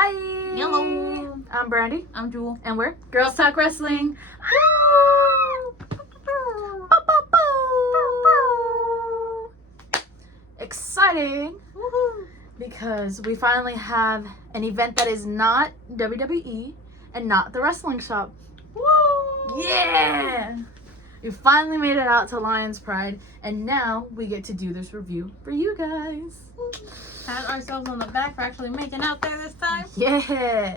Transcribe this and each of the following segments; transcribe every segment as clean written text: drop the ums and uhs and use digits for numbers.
Hi! Hello! I'm Brandy. I'm Jewel. And we're Girls Talk Wrestling. Exciting! Woohoo! Because we finally have an event that is not WWE and not the wrestling shop. Woo! Yeah! We finally made it out to Lions Pride, and now we get to do this review for you guys. Pat ourselves on the back for actually making out there this time. Yeah!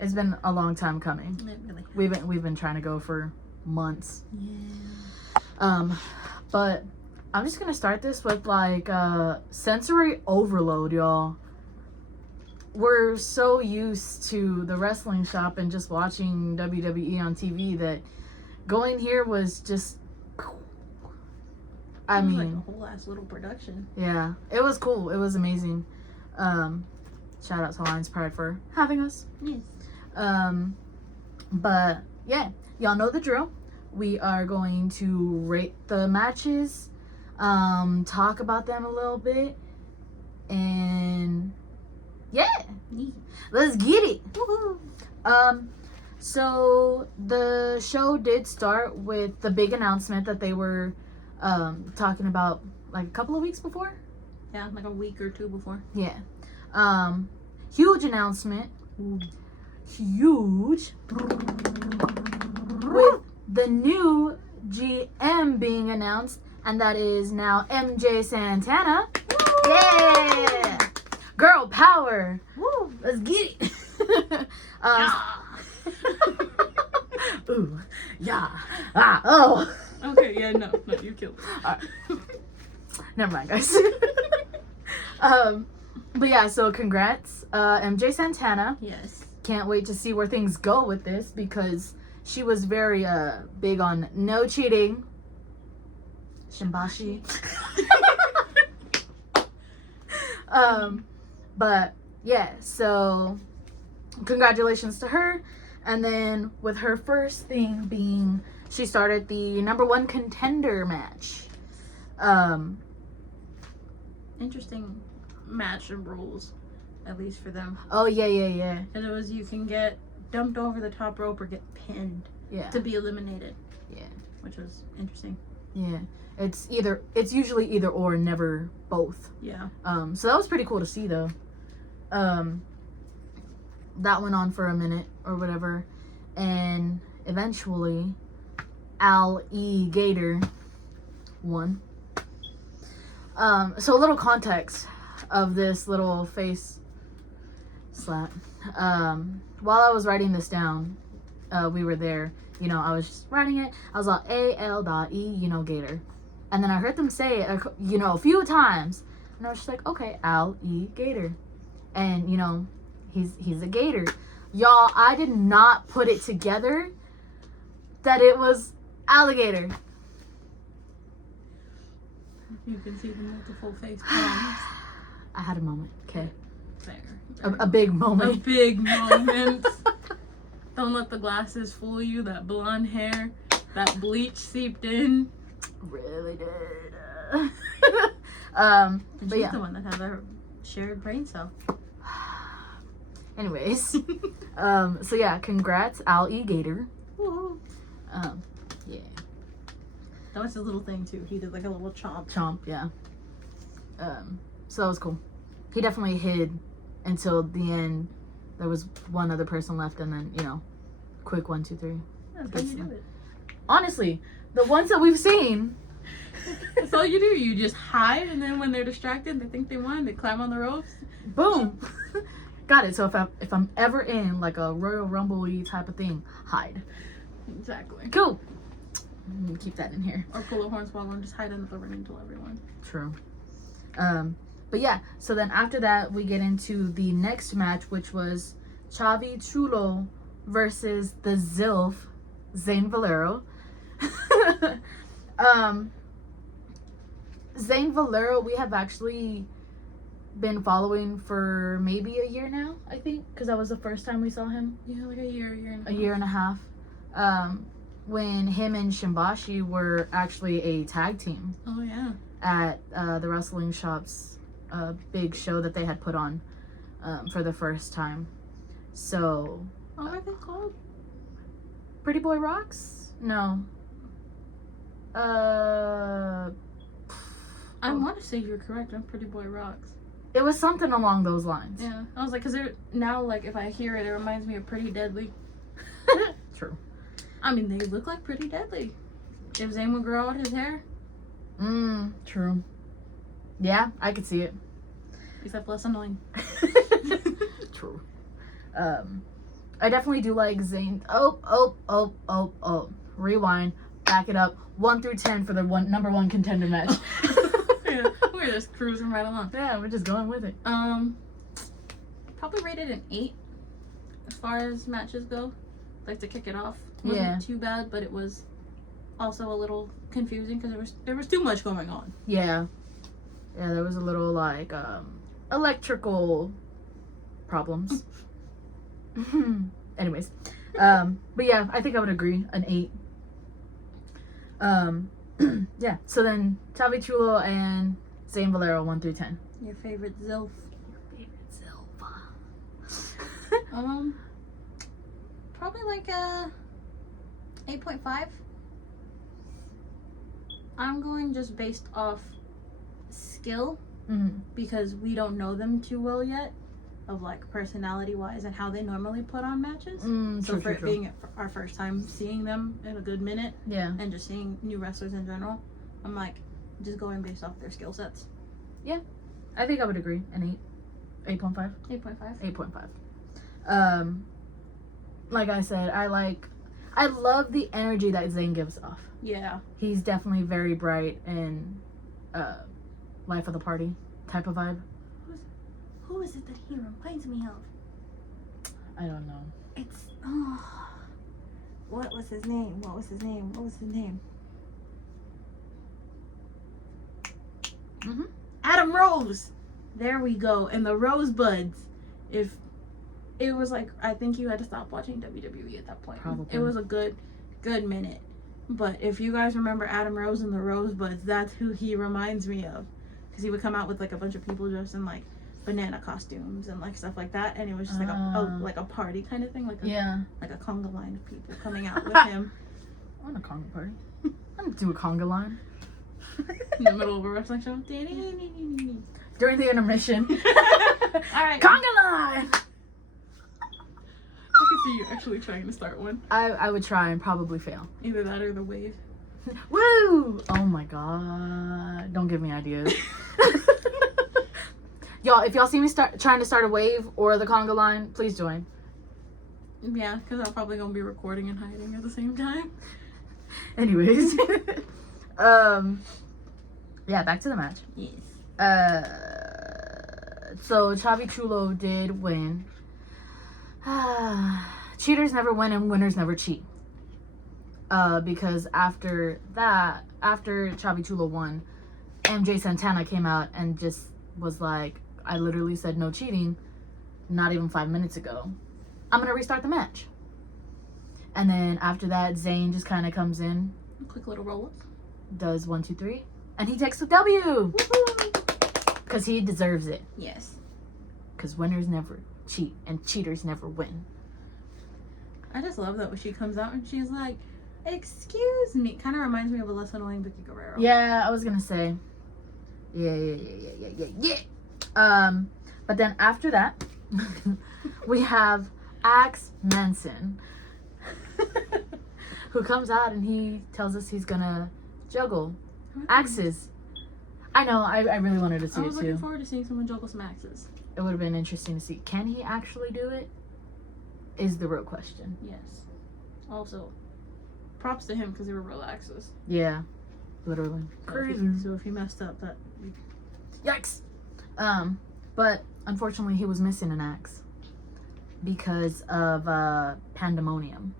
It's been a long time coming. It really has. We've been trying to go for months. Yeah. But I'm just gonna start this with like sensory overload, y'all. We're so used to the wrestling shop and just watching WWE on TV that going here was just, I mean, like a whole ass little production. yeah, it was cool. It was amazing. Shout out to Lions Pride for having us. Yes. But yeah, y'all know the drill. We are going to rate the matches, talk about them a little bit, and yeah, let's get it. Woohoo! So the show did start with the big announcement that they were talking about like a couple of weeks before. Yeah, like a week or two before. Yeah. Huge announcement. Huge. With the new GM being announced, and that is now MJ Santana. Woo! Yeah! Girl power. Woo! Let's get it. Ooh, yeah. Oh. Okay, yeah, no, you killed me. Alright. Never mind, guys. But yeah, so congrats, MJ Santana. Yes. Can't wait to see where things go with this because she was very big on no cheating. Shimbashi. But yeah, so congratulations to her. And then with her first thing being she started the #1 contender match. Interesting match and rules, at least for them. Oh yeah. And it was you can get dumped over the top rope or get pinned Yeah. to be eliminated. Yeah. Which was interesting. Yeah. It's usually either or, never both. Yeah. So that was pretty cool to see though. That went on for a minute or whatever, and eventually Al E. Gator won. So a little context of this little face slap. While I was writing this down, we were there, I was just writing it. I was like, A-L.E, Gator. And then I heard them say it, a few times. And I was just like, okay, Al E. Gator. And, he's a gator. Y'all, I did not put it together that it was alligator. You can see the multiple face palms. I had a moment, okay? Fair. A big A moment. big moment. Don't let the glasses fool you. That blonde hair, that bleach seeped in. Really did. And But she's yeah. the one that has a shared brain cell. Anyways. So yeah, congrats, Al E. Gator. Woo-hoo. Yeah. That was his little thing too. He did like a little chomp. Chomp, yeah. So that was cool. He definitely hid until the end. There was one other person left, and then, quick 1, 2, 3. That's how you do it. Honestly, the ones that we've seen, That's all you do. You just hide, and then when they're distracted, they think they won. They climb on the ropes. boom. Got it. So if I'm ever in like a Royal Rumble-y type of thing, hide. Exactly. Cool. Keep that in here. Or pull a hornswoggle and just hide under the ring and tell everyone. True. But yeah, so then after that, we get into the next match, which was Chavi Chulo versus the Zilf, Zane Valero. Zane Valero, we have actually been following for maybe a year now, I think, because that was the first time we saw him. Yeah, like a year and a half. When him and Shimbashi were actually a tag team. Oh yeah. At the wrestling shop's big show that they had put on for the first time. So, What are they called? Pretty Boy Rocks? No. Uh, I want to say you're correct on Pretty Boy Rocks. it was something along those lines. Yeah. I was like, because now, like, if I hear it, it reminds me of Pretty Deadly. True. I mean, they look like Pretty Deadly. If Zayn would grow out his hair. True. Yeah, I could see it. Except less annoying. True. I definitely do like Zayn. Oh. Rewind. Back it up. 1 through 10 for the number one contender match. Yeah, we're just cruising right along. Yeah, we're just going with it. Probably rated an 8 as far as matches go. Like, to kick it off. Wasn't too bad, but it was also a little confusing because there was too much going on. Yeah, there was a little like electrical problems. Anyways, but yeah, I think I would agree, an 8. Yeah, so then Chavi Chulo and Zayn Valero 1 through 10. Your favorite Zilf. Zilfa. Probably like a 8.5. I'm going just based off skill because we don't know them too well yet, of like personality wise and how they normally put on matches. So for it being our first time seeing them in a good minute, and just seeing new wrestlers in general, I'm like just going based off their skill sets. Yeah, I think I would agree, an 8. 8.5. 8.5. 8.5. Like I said, I love the energy that Zayn gives off. Yeah. He's definitely very bright and life of the party type of vibe. Who is it that he reminds me of? I don't know. It's what was his name? Adam Rose. There we go. And the Rosebuds. If it was like, I think you had to stop watching WWE at that point. Probably. It was a good minute. But if you guys remember Adam Rose and the Rosebuds, that's who he reminds me of. Because he would come out with like a bunch of people dressed in like banana costumes and like stuff like that, and it was just like a party kind of thing, like a conga line of people coming out with him. I want a conga party. I'm gonna do a conga line in the middle of a wrestling show during the intermission. All right, conga line. I can see you actually trying to start one. I would try and probably fail. Either that or the wave. Woo! Oh my god! Don't give me ideas. Y'all, if y'all see me trying to start a wave or the conga line, please join. Yeah, because I'm probably gonna be recording and hiding at the same time. Anyways, yeah, back to the match. Yes. So Chavi Chulo did win. Cheaters never win and winners never cheat. Because after Chavi Chulo won, MJ Santana came out and just was like, I literally said no cheating not even 5 minutes ago. I'm gonna restart the match. And then after that, Zayn just kind of comes in, A quick little roll up. does 1, 2, 3, and he takes the W. Because he deserves it. Yes. Because winners never cheat and cheaters never win. I just love that when she comes out and she's like, excuse me. Kind of reminds me of a less annoying Vicky Guerrero. Yeah, I was gonna say. Yeah. But then after that, we have Axe Manson, who comes out and he tells us he's gonna juggle axes. I know, I really wanted to see it too. I was looking forward to seeing someone juggle some axes. It would have been interesting to see. Can he actually do it? Is the real question. Yes. Also, props to him because they were real axes. Yeah, literally. Crazy. So if he messed up, that. Yikes. But unfortunately, he was missing an axe because of pandemonium.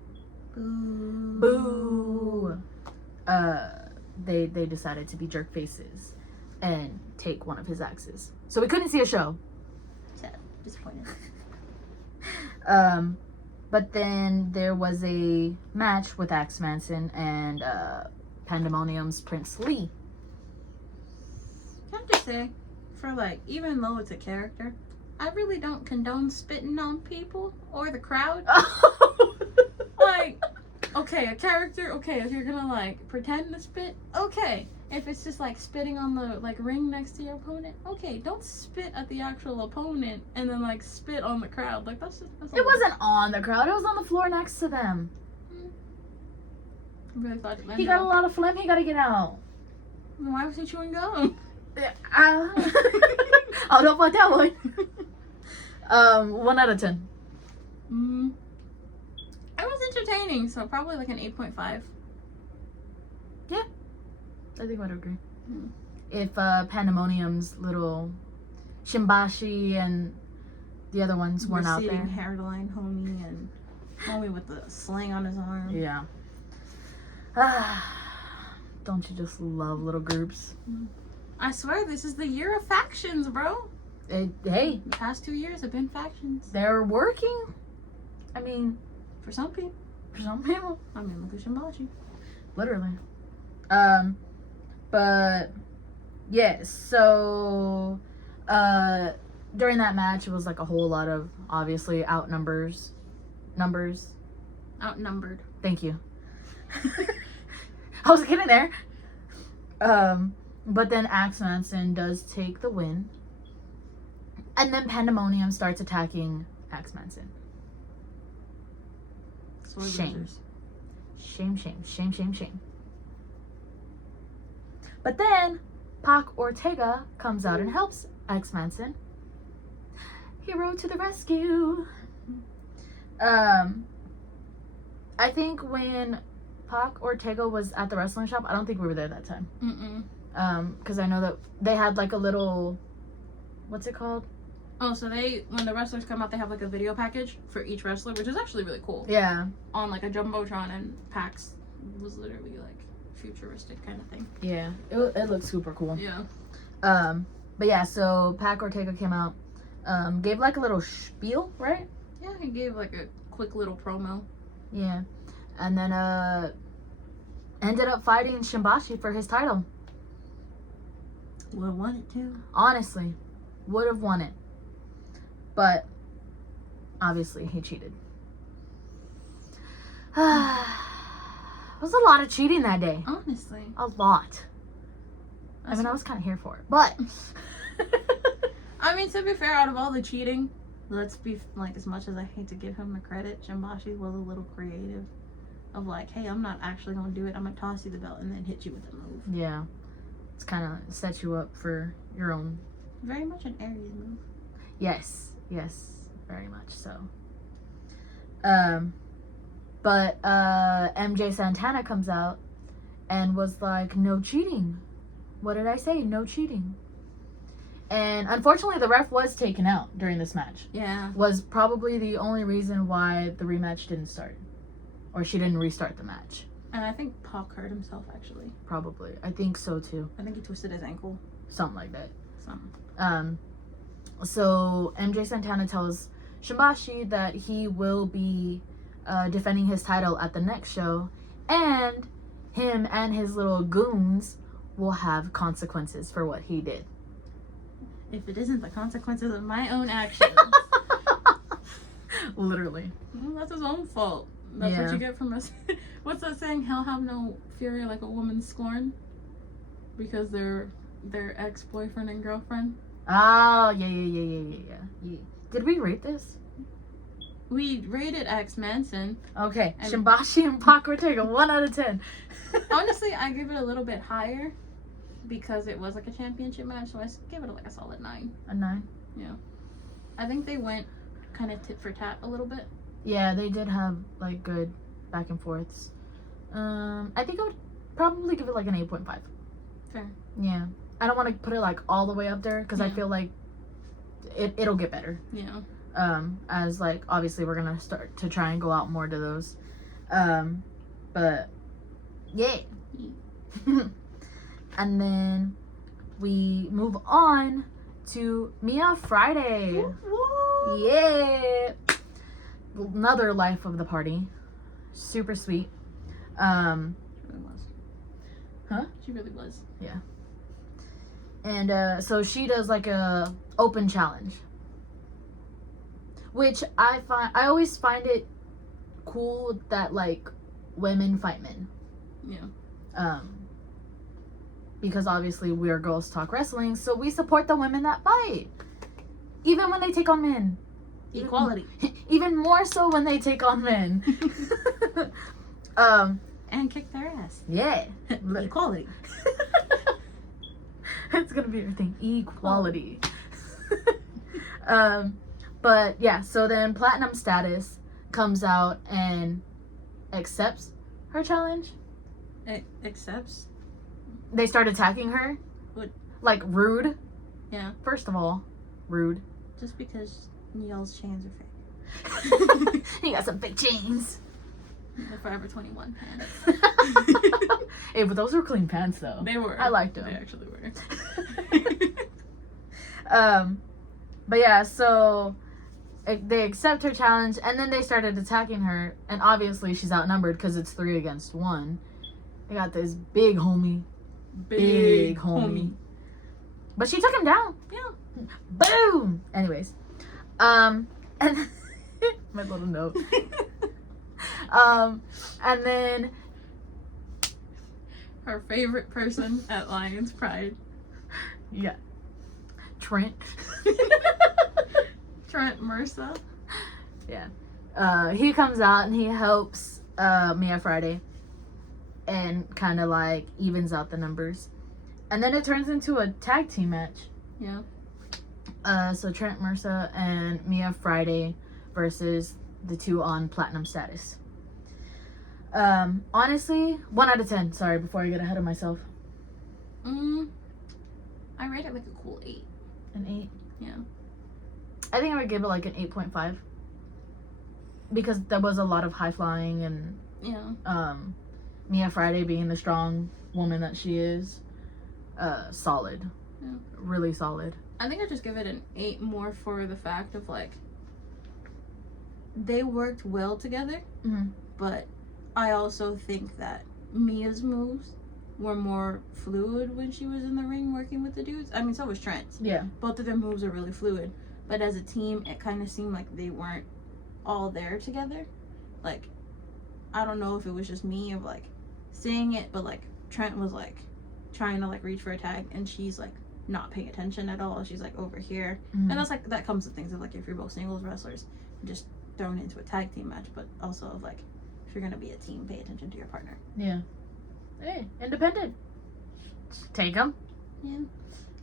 Boo. They decided to be jerk faces and take one of his axes, so we couldn't see a show. Sad. Disappointed. But then there was a match with Axe Manson and Pandemonium's Prince Lee. Can I just say, for like, even though it's a character, I really don't condone spitting on people or the crowd. Like, okay, a character, okay, if you're gonna, like, pretend to spit, okay. If it's just, like, spitting on the, like, ring next to your opponent, okay, don't spit at the actual opponent and then, like, spit on the crowd. Like, that's It wasn't on the crowd. It was on the floor next to them. I really thought it He got a lot of phlegm. He got to get out. Why was he chewing gum? I don't know about that one. 1 out of 10. It was entertaining, so probably like an 8.5. Yeah, I think I'd agree. If Pandemonium's little Shimbashi and the other ones weren't out there. Hairline homie and homie with the sling on his arm. Yeah. Don't you just love little groups? I swear, this is the year of factions, bro. Hey. The past 2 years have been factions. They're working. I mean, for some people. I mean, look at Shimbashi. Literally. But yeah, so during that match it was like a whole lot of obviously outnumbered. Thank you. I was getting there. But then Axe Manson does take the win. And then Pandemonium starts attacking Axe Manson. Shame. But then Pac Ortega comes out and helps Axe Manson. Hero to the rescue. I think when Pac Ortega was at the wrestling shop, I don't think we were there that time. Because I know that they had like a little, what's it called? Oh, so when the wrestlers come out, they have like a video package for each wrestler, which is actually really cool. Yeah. On like a Jumbotron, and Pac's was literally like futuristic kind of thing. Yeah, it looks super cool. Yeah. But yeah, so Pac Ortega came out, gave like a little spiel, right? Yeah, he gave like a quick little promo. Yeah. And then ended up fighting Shimbashi for his title. Would have won it too. Honestly, would have won it. But obviously he cheated. It was a lot of cheating that day. Honestly. A lot. I mean, I was kind of here for it. But I mean, to be fair, out of all the cheating, let's be like, as much as I hate to give him the credit, Shimbashi was a little creative. Of like, hey, I'm not actually gonna do it. I'm gonna toss you the belt and then hit you with the move. Yeah, it's kind of set you up for your own. Very much an Aries move. Yes, very much so. But MJ Santana comes out and was like, no cheating. What did I say? No cheating. And unfortunately, the ref was taken out during this match. Yeah. Was probably the only reason why the rematch didn't start. Or she didn't restart the match. And I think Pac hurt himself, actually. Probably. I think so, too. I think he twisted his ankle. Something like that. Something. So MJ Santana tells Shimbashi that he will be defending his title at the next show. And him and his little goons will have consequences for what he did. If it isn't the consequences of my own actions. Literally. Well, that's his own fault. That's what you get from us. What's that saying? Hell have no fury like a woman's scorn? Because they're their ex-boyfriend and girlfriend. Oh, yeah. Did we rate this? We rated Axe Manson. Okay. Shimbashi and Pac Ortega, 1 out of 10. Honestly, I give it a little bit higher because it was like a championship match, so I give it like a solid 9. A 9? Yeah. I think they went kind of tit for tat a little bit. Yeah, they did have like good back and forths. I think I would probably give it like an 8.5. Fair. Yeah. I don't want to put it like all the way up there because I feel like it'll get better. Yeah. As like obviously we're gonna start to try and go out more to those. But yeah. And then we move on to Mia Friday. Woo-woo. Yeah. Another life of the party. Super sweet. She really was. Huh? She really was. Yeah. And so she does like a open challenge. Which I always find it cool that like women fight men. Yeah. Because obviously we're Girls Talk Wrestling, so we support the women that fight, even when they take on men. Equality. Even more so when they take on men. And kick their ass. Yeah. Equality. It's gonna be everything. Equality. But yeah, so then Platinum Status comes out and accepts her challenge. Accepts? They start attacking her. What? Like rude. Yeah. First of all, rude. Just because Neil's chains are fake. He got some fake chains. The Forever 21 pants. Hey, but those were clean pants though. They were. I liked them. They actually were. But yeah, so they accept her challenge, and then they started attacking her, and obviously she's outnumbered because it's 3 against 1. They got this big homie. Big homie. But she took him down. Yeah. Boom! Anyways. And my little note. And then her favorite person at Lions Pride. Yeah. Trent. Trent Mercer. Yeah. He comes out and he helps Mia Friday and kind of like evens out the numbers. And then it turns into a tag team match. Yeah. So Trent Mercer and Mia Friday versus the 2 on Platinum Status. Honestly, 1 out of 10. Sorry, before I get ahead of myself. I rate it like a cool 8. An 8? Yeah. I think I would give it like an 8.5. Because there was a lot of high flying and yeah. Mia Friday being the strong woman that she is. Solid. Yeah. Really solid. I think I just give it an 8 more for the fact of like they worked well together, but I also think that Mia's moves were more fluid when she was in the ring working with the dudes. I mean, so was Trent's. Yeah. Both of their moves are really fluid, but as a team, it kind of seemed like they weren't all there together. Like, I don't know if it was just me of like seeing it, but like Trent was like trying to like reach for a tag and she's like not paying attention at all. She's like over here. And that's like, that comes with things of like if you're both singles wrestlers, you're just thrown into a tag team match, but also of like if you're gonna be a team, pay attention to your partner. Yeah. Hey, independent. Take them. Yeah.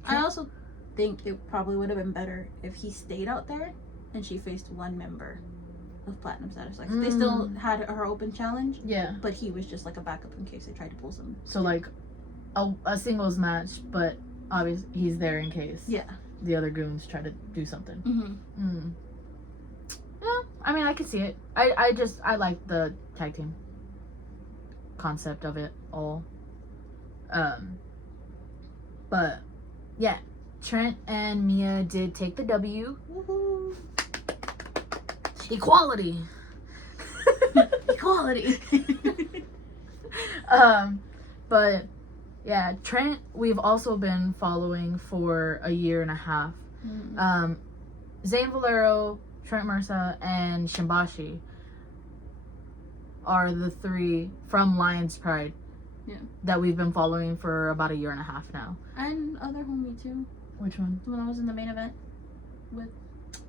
I also think it probably would have been better if he stayed out there and she faced one member of Platinum Status. Like they still had her open challenge. Yeah. But he was just like a backup in case they tried to pull some. So like a singles match, but obviously he's there in case. Yeah. The other goons try to do something. Yeah, I mean I could see it. I like the tag team concept of it all. But yeah, Trent and Mia did take the W. Woohoo. Equality. Equality. But yeah, Trent we've also been following for a year and a half. Zane Valero, Trent Mercer, and Shimbashi are the 3 from Lions Pride. Yeah. That we've been following for about a year and a half now. And other homie too. Which one? When I was in the main event with.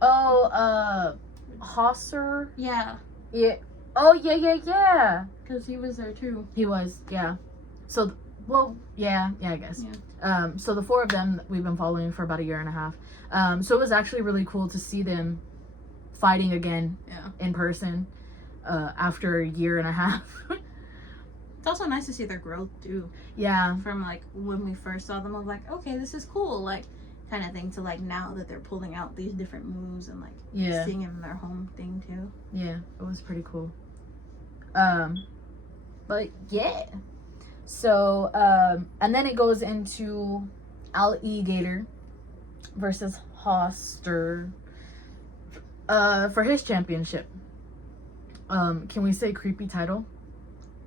Oh, Hosser. Yeah. Yeah. Oh yeah. Because he was there too. He was, yeah. So, well, yeah, I guess. Yeah. So the 4 of them we've been following for about a year and a half. So it was actually really cool to see them fighting again in person after a year and a half. It's also nice to see their growth too. Yeah. From like when we first saw them, of like, okay, this is cool, like kind of thing, to like now that they're pulling out these different moves and like seeing them in their home thing too. Yeah, it was pretty cool. But yeah. So and then it goes into Alligator versus Hoster for his championship. Can we say creepy title?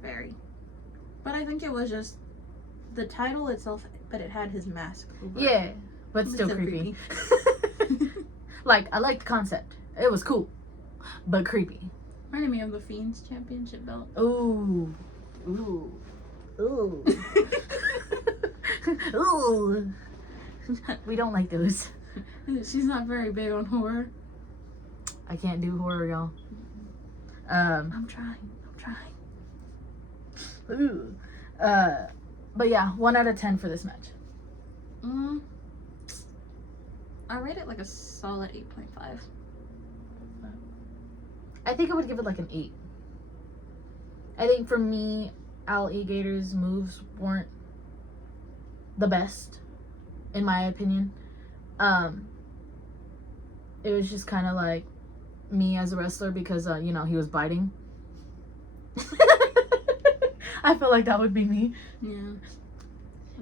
Very. But I think it was just the title itself, but it had his mask over. Yeah, but still creepy. Like, I like the concept. It was cool, but creepy. Reminded me of the Fiend's championship belt. Ooh. Ooh. Ooh. Ooh. We don't like those. She's not very big on horror. I can't do horror, y'all. I'm trying. Ooh. But yeah, 1 out of 10 for this match. I rate it like a solid 8.5. I think I would give it like an 8. I think for me, Alligator's moves weren't the best, in my opinion. It was just kind of like me as a wrestler because, you know, he was biting. I feel like that would be me. Yeah.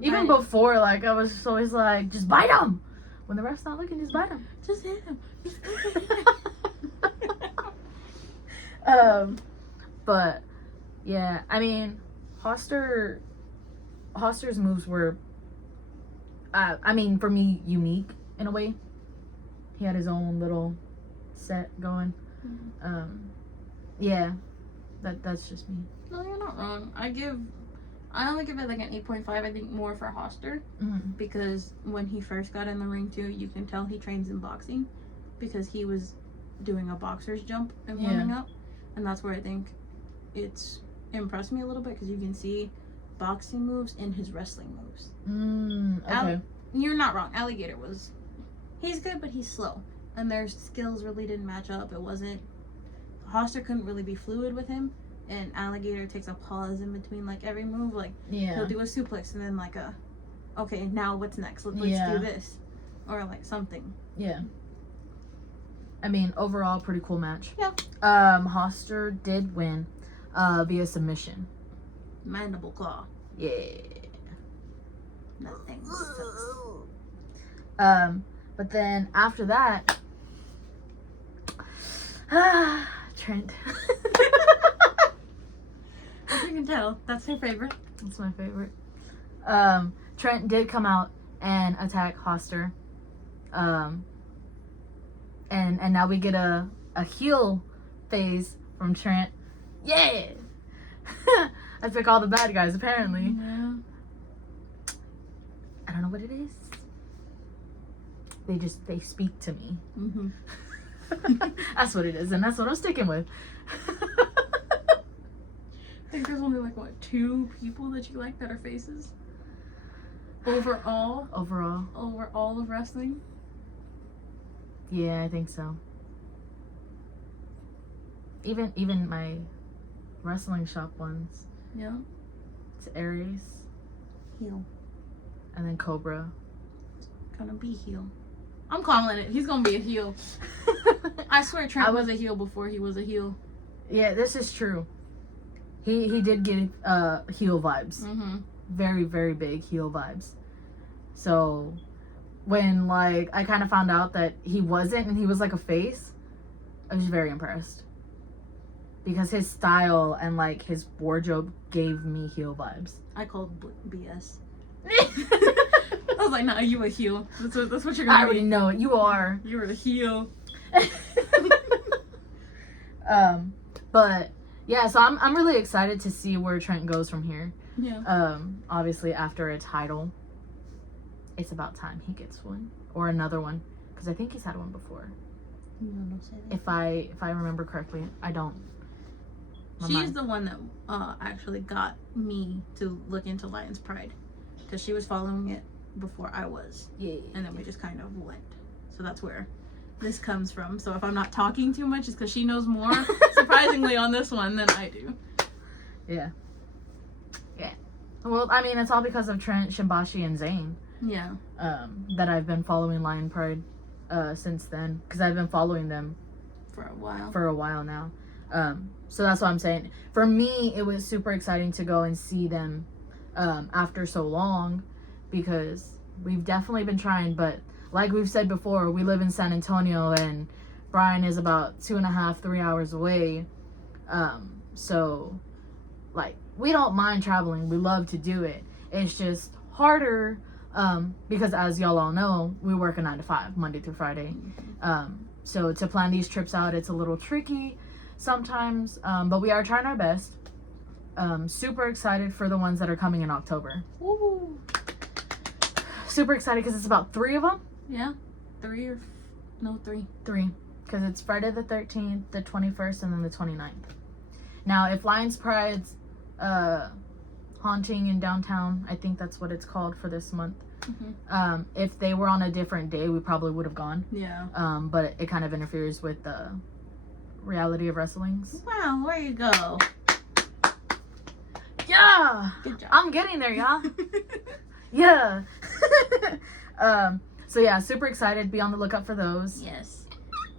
Even before, like, I was just always like, just bite him. When the ref's not looking, just bite him. Just hit him. But yeah, I mean, Hoster's moves were, I mean, for me, unique in a way. He had his own little set going. Yeah, that's just me. No, you're not wrong. I only give it like an 8.5. I think more for Hoster because when he first got in the ring too, you can tell he trains in boxing because he was doing a boxer's jump and warming up, and that's where I think it's impressed me a little bit because you can see boxing moves in his wrestling moves. Okay. You're not wrong. Alligator he's good, but he's slow, and their skills really didn't match up. It wasn't. Hoster couldn't really be fluid with him. And Alligator takes a pause in between like every move, like he'll do a suplex and then like okay, now what's next? Let's do this, or like something. Yeah. I mean, overall, pretty cool match. Yeah. Hoster did win, via submission. Mandible claw. Yeah. Nothing sucks. But then after that, Trent. As you can tell, that's her favorite. That's my favorite. Trent did come out and attack Hoster. And now we get a heel phase from Trent. Yeah! I pick all the bad guys, apparently. Yeah. I don't know what it is. They speak to me. That's what it is, and that's what I'm sticking with. I think there's only like 2 people that you like that are faces overall over all of wrestling. Yeah, I think so. Even my wrestling shop ones. Yeah. It's Aries, Heel, and then Cobra. Gonna be heel. I'm calling it. He's gonna be a heel. I swear Trent was a heel before he was a heel. Yeah, this is true. He did get heel vibes. Very, very big heel vibes. So when like I kind of found out that he wasn't and he was like a face, I was very impressed. Because his style and like his wardrobe gave me heel vibes. I called BS. I was like, nah, you a heel. That's what you're gonna be. I already know it. You are. You're the heel. But yeah, so I'm really excited to see where Trent goes from here. Yeah. Obviously after a title, it's about time he gets one or another one because I think he's had one before. No, don't say that. If I remember correctly, I don't. She's the one that actually got me to look into Lion's Pride because she was following it before I was. Yeah. And then we just kind of went. So that's where this comes from. So if I'm not talking too much, it's because she knows more, surprisingly, on this one than I do. Yeah. Yeah. Well, I mean, it's all because of Trent, Shimbashi, and Zayn. Yeah. That I've been following Lion Pride since then. Because I've been following them for a while now. So that's what I'm saying. For me, it was super exciting to go and see them after so long because we've definitely been trying, but like we've said before, we live in San Antonio and Brian is about 2.5-3 hours away. So like we don't mind traveling. We love to do it. It's just harder because as y'all all know, we work a 9 to 5, Monday through Friday. So to plan these trips out, it's a little tricky sometimes, but we are trying our best. Super excited for the ones that are coming in October. Woo! Super excited because it's about 3 of them. Yeah, 3. 3, because it's Friday the 13th, the 21st, and then the 29th. Now, if Lions Pride's Haunting in Downtown, I think that's what it's called for this month. Mm-hmm. If they were on a different day, we probably would have gone. Yeah. But it kind of interferes with the reality of wrestlings. Wow, where you go? Yeah. Good job. I'm getting there, y'all. Yeah. So yeah, super excited. Be on the lookout for those. Yes.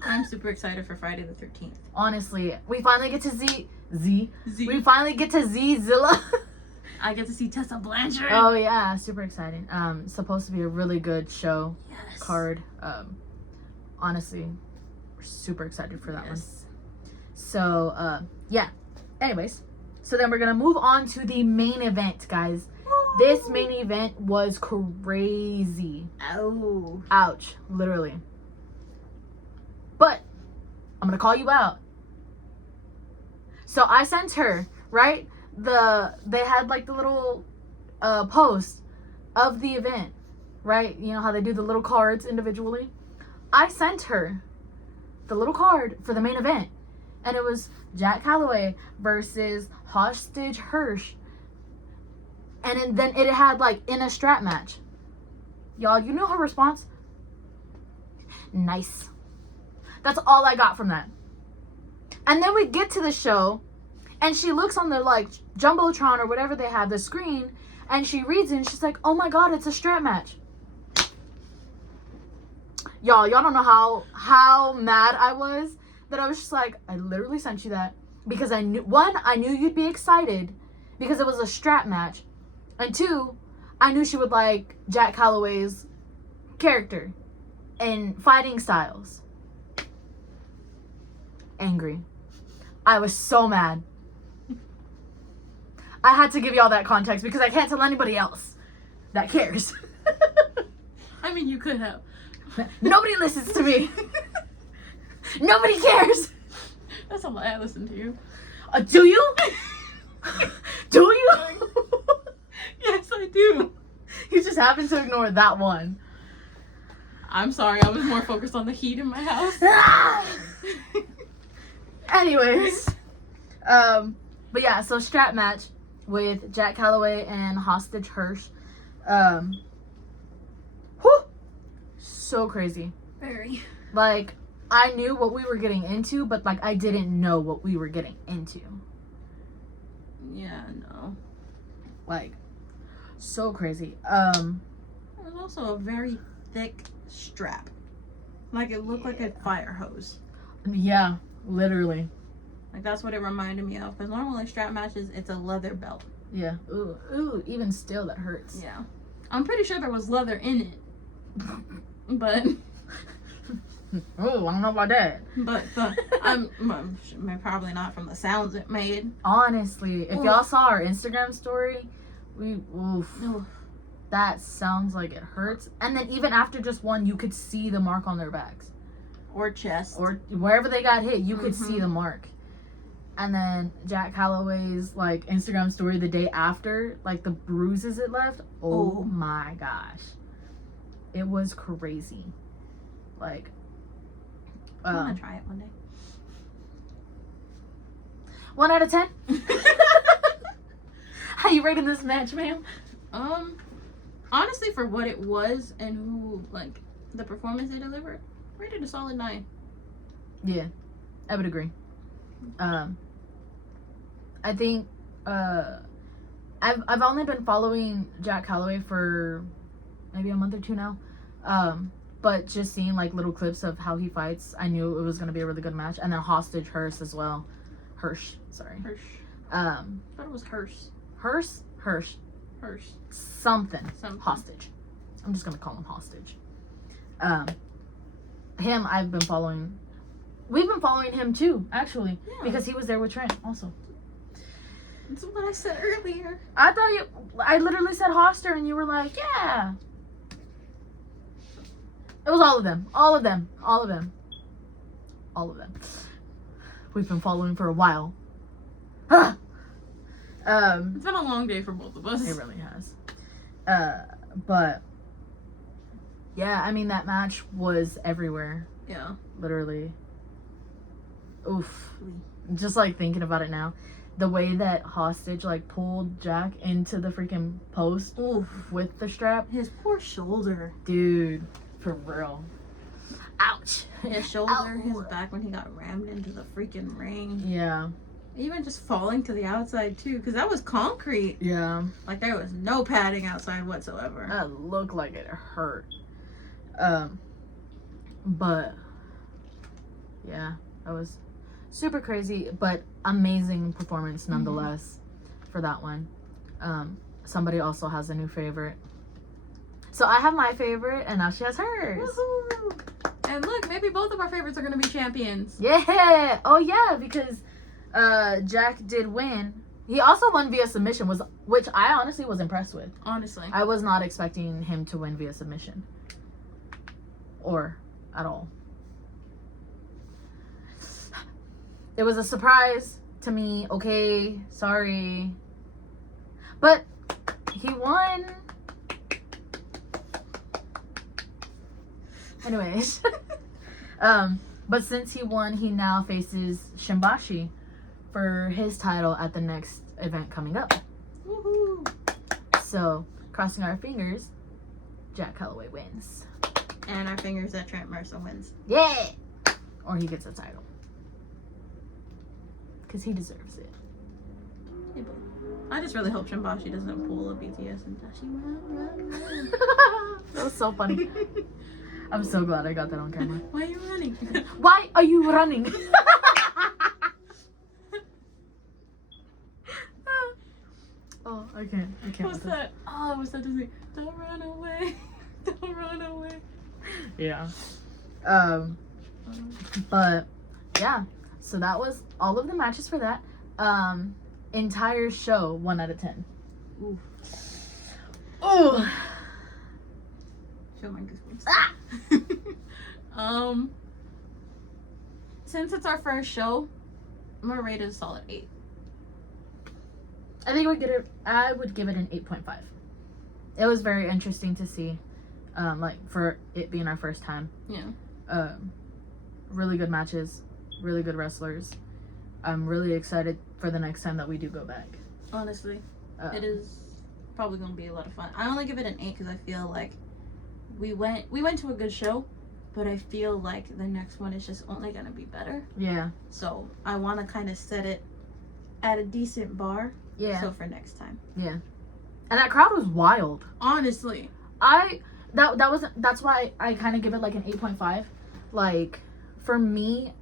I'm super excited for Friday the 13th. Honestly, we finally get to Z. We finally get to Z-Zilla. I get to see Tessa Blanchard. Oh yeah, super exciting. Supposed to be a really good show. Yes. Card. Honestly, we're super excited for that one. So yeah. Anyways, so then we're gonna move on to the main event, guys. Woo! This main event was crazy. Oh. Ouch, literally. But I'm gonna call you out. So I sent her, right? They had like the little post of the event, right? You know how they do the little cards individually? I sent her the little card for the main event. And it was Jack Calloway versus Hostage Hirsch. And then it had like in a strap match. Y'all, you know her response? Nice. That's all I got from that. And then we get to the show, and she looks on the like Jumbotron or whatever they have, the screen, and she reads it, and she's like, oh my god, it's a strap match. Y'all don't know how mad I was that I was just like, I literally sent you that because I knew you'd be excited because it was a strap match, and 2, I knew she would like Jack Calloway's character and fighting styles. Angry. I was so mad. I had to give y'all that context because I can't tell anybody else that cares. I mean, you could have. Nobody listens to me. Nobody cares. That's a lie. I listen to you. Do you? Do you? Yes, I do. You just happen to ignore that one. I'm sorry. I was more focused on the heat in my house. Anyways. But yeah, so strap match with Jack Calloway and Hostage Hirsch. Whew, so crazy. Very. Like, I knew what we were getting into, but like I didn't know what we were getting into. Yeah, no. Like, so crazy. It was also a very thick strap. Like it looked like a fire hose. Yeah, literally. Like that's what it reminded me of. Because normally strap matches, it's a leather belt. Yeah. Ooh, even still that hurts. Yeah. I'm pretty sure there was leather in it. But oh, I don't know about that. But I'm probably not from the sounds it made. Honestly, if y'all saw our Instagram story, that sounds like it hurts. And then even after just one, you could see the mark on their backs. Or chest. Or wherever they got hit, you could see the mark. And then Jack Calloway's like Instagram story the day after, like the bruises it left. Oh my gosh. It was crazy. Like, I'm gonna try it one day. 1 out of 10? How you rating this match, ma'am? Honestly, for what it was and who, like, the performance they delivered, rated a solid 9. Yeah, I would agree. I think, I've only been following Jack Calloway for maybe a month or 2 now. But just seeing like little clips of how he fights, I knew it was going to be a really good match. And then Hostage Hirsch as well. Hirsch. I thought it was Hirsch. Hirsch. Something. Hostage. I'm just going to call him Hostage. Him, I've been following. We've been following him too, actually. Yeah. Because he was there with Trent also. That's what I said earlier. I literally said Hoster and you were like, yeah. It was all of them. all of them. We've been following for a while. It's been a long day for both of us. It really has. But yeah, I mean, that match was everywhere. Yeah. Literally. Oof. Just like thinking about it now. The way that Hostage like pulled Jack into the freaking post with the strap. His poor shoulder. Dude, for real. Ouch. His shoulder, his back when he got rammed into the freaking ring. Yeah. Even just falling to the outside too, because that was concrete. Yeah. Like there was no padding outside whatsoever. That looked like it hurt. But yeah, that was super crazy, but amazing performance nonetheless for that one. Somebody also has a new favorite. So I have my favorite, and now she has hers. Woohoo! And look, maybe both of our favorites are going to be champions. Yeah. Oh yeah, because Jack did win. He also won via submission, which I honestly was impressed with. Honestly. I was not expecting him to win via submission. Or at all. It was a surprise to me. Okay, sorry. But he won. Anyways. But since he won, he now faces Shimbashi for his title at the next event coming up. Woohoo! So, crossing our fingers, Jack Calloway wins. And our fingers that Trent Mercer wins. Yeah! Or he gets a title. Because he deserves it. Hey, boo. I just really hope Shimbashi doesn't pull a BTS and Dashi run. That was so funny. I'm so glad I got that on camera. Why are you running? Why are you running? Oh, I can't. What's that? Oh, what's that? Don't run away. Don't run away. Yeah. But yeah. So that was all of the matches for that. Entire show 1 out of 10. Ooh. Ooh. Show my goosebumps. Ah! Since it's our first show, I'm gonna rate it a solid 8. I think I would give it an 8.5. It was very interesting to see, like for it being our first time. Yeah. Really good matches, really good wrestlers. I'm really excited for the next time that we do go back. Honestly, it is probably gonna be a lot of fun. I only give it an 8 because I feel like we went to a good show, but I feel like the next one is just only gonna be better. Yeah. So I want to kind of set it at a decent bar. Yeah. So for next time. Yeah. And that crowd was wild. Honestly. That's why I kind of give it like an 8.5. Like, for me,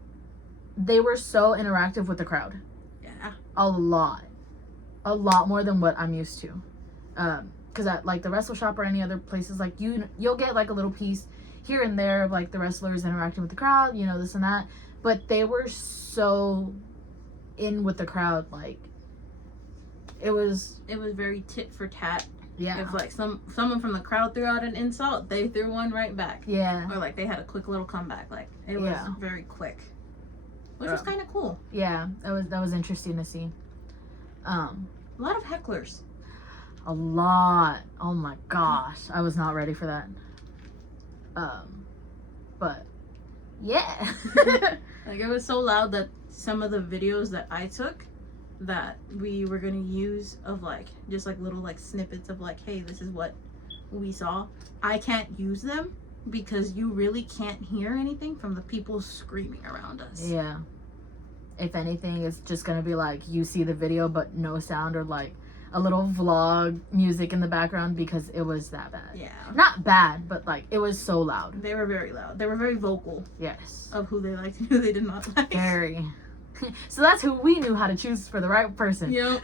they were so interactive with the crowd. Yeah. A lot more than what I'm used to. Because at like the Wrestle Shop or any other places, like you'll get like a little piece here and there of like the wrestlers interacting with the crowd, you know, this and that. But they were so in with the crowd, like it was very tit for tat. Yeah. If like someone from the crowd threw out an insult, they threw one right back. Yeah. Or like they had a quick little comeback. Like it was very quick, which was kind of cool. Yeah, that was interesting to see. A lot of hecklers. A lot. Oh my gosh, I was not ready for that. But yeah. Like it was so loud that some of the videos that I took that we were gonna use of like just like little like snippets of like, hey, this is what we saw, I can't use them because you really can't hear anything from the people screaming around us. Yeah. If anything, it's just gonna be like you see the video but no sound, or like a little vlog music in the background because it was that bad. Yeah. Not bad, but like it was so loud. They were very loud. They were very vocal. Yes. Of who they liked and who they did not like. Very. So that's who we knew how to choose for the right person. Yep.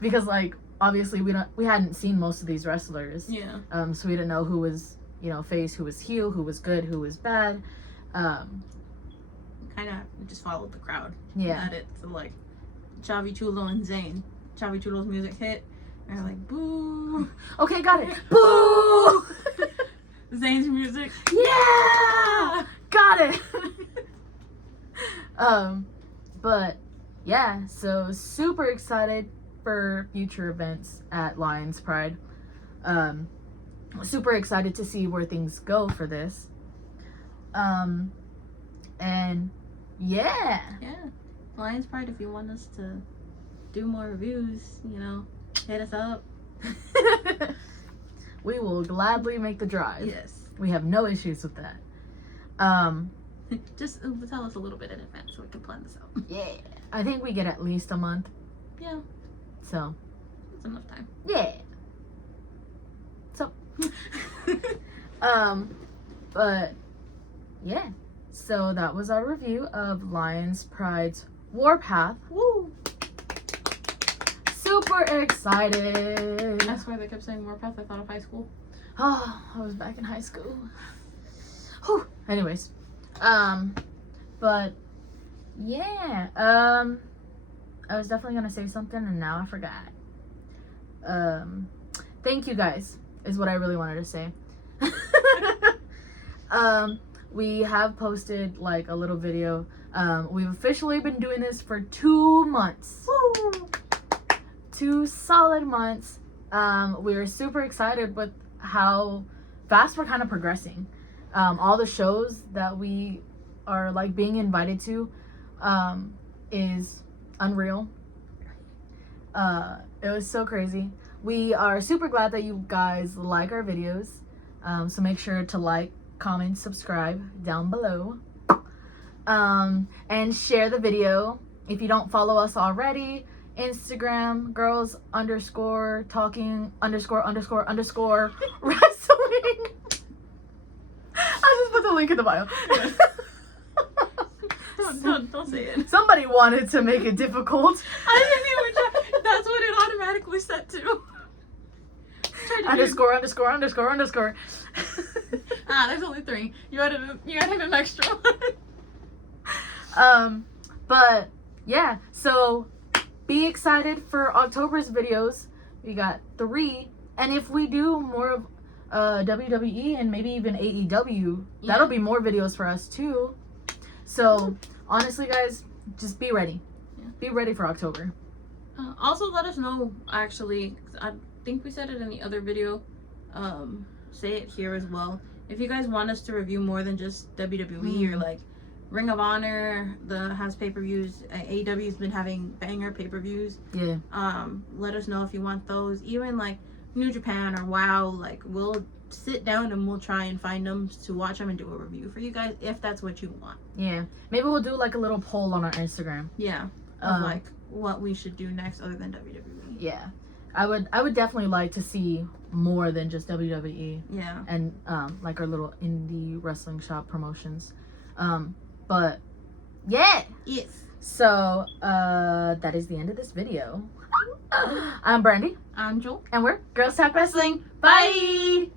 Because like obviously we hadn't seen most of these wrestlers. Yeah. So we didn't know who was, you know, face, who was heel, who was good, who was bad. Kind of just followed the crowd. Yeah. At it. So like Chavi Chulo and Zayn. Chavi Chulo's music hit. And they're like, boo. Okay, got it. Boo! Zayn's music. Yeah! got it. But yeah, so super excited for future events at Lions Pride. Super excited to see where things go for this. And yeah. Lions Pride, if you want us to do more reviews, you know, hit us up. We will gladly make the drive. Yes. We have no issues with that. Just tell us a little bit in advance so we can plan this out. Yeah. I think we get at least a month. Yeah. So. That's enough time. Yeah. So. But yeah. So that was our review of Lions Pride's Warpath. Woo! Super excited. I swear they kept saying Warpath. I thought of high school. Oh, I was back in high school. Whew. Anyways. But yeah. I was definitely gonna say something and now I forgot. Thank you guys is what I really wanted to say. We have posted like a little video. We've officially been doing this for 2 months. Woo! 2 solid months. We were super excited with how fast we're kind of progressing. All the shows that we are like being invited to is unreal. It was so crazy. We are super glad that you guys like our videos. So make sure to like, comment, subscribe down below. And share the video. If you don't follow us already, Instagram, girls _ talking _ wrestling. I just put the link in the bio. Don't say it. Somebody wanted to make it difficult. I didn't even try. That's what it automatically set to. _____. There's only 3. You added an extra one. But yeah, so be excited for October's videos. We got 3, and if we do more of WWE and maybe even AEW, that'll be more videos for us too. So honestly, guys, just be ready. Be ready for October. Also, let us know. Actually, I think we said it in the other video. Say it here as well. If you guys want us to review more than just WWE or like Ring of Honor, has pay-per-views. AEW's been having banger pay-per-views. Yeah. Let us know if you want those. Even like New Japan or WoW. Like, we'll sit down and we'll try and find them to watch them and do a review for you guys if that's what you want. Yeah. Maybe we'll do like a little poll on our Instagram. Yeah. Of like what we should do next other than WWE. Yeah. I would definitely like to see more than just WWE. Yeah. And like our little indie wrestling shop promotions. But yeah. Yes. So that is the end of this video. I'm Brandy. I'm Jewel. And we're Girls Talk Wrestling. Bye.